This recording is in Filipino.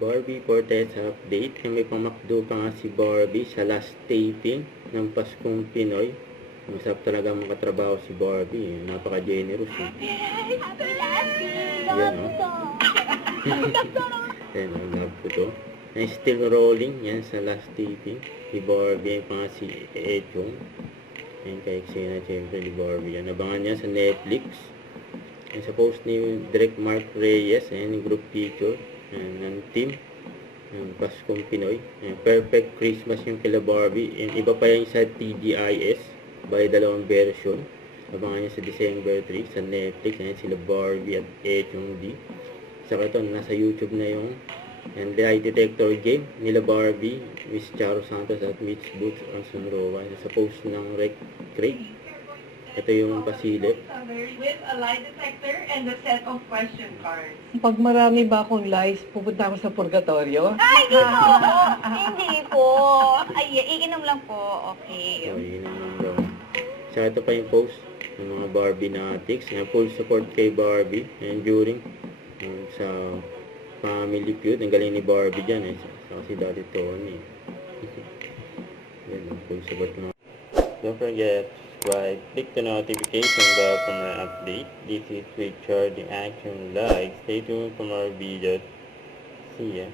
Barbie Fortesa update. May pamakdo pa nga si Barbie sa last taping ng Paskong Pinoy. Masarap talaga makatrabaho si Barbie. Napaka-generous. Yan o. Yan o, love ko to. Still rolling yan sa last taping. Si Barbie, yan pa nga si Echong. Yan kay Xena, syempre ni Barbie. Yan, abangan niya sa Netflix. Yan sa post ni Direk Mark Reyes. Yan yung group picture. Yan, ng team. Yung Paskong Pinoy. Yan, perfect Christmas yung kila Barbie. Yan, iba pa yan sa TGIS. By dalawang version. Abangan niya sa December 3 sa Netflix. Yan sila Barbie at Echong D. Saka ito, nasa YouTube na yung and the lie detector game nila Barbie, Miss Charo Santos at Mitch Boots ang sunrowa sa post ng Rec Crate. Ito yung pasilip with a lie detector and a set of question cards. Pag marami ba akong lies, pupunta ako sa purgatorio? Ay, di po! Hindi po. Ay, iinom lang po. Okay. so yun naman daw. Saka ito pa yung post ng mga Barbie Natics na full support kay Barbie and during sa family feud, ang galing ni Barbie dyan sa si Daddy Tony. Yan, full support na. Don't forget, subscribe, click the notification bell for more update. This is Richard, the Action Live. Stay tuned for more videos. See ya.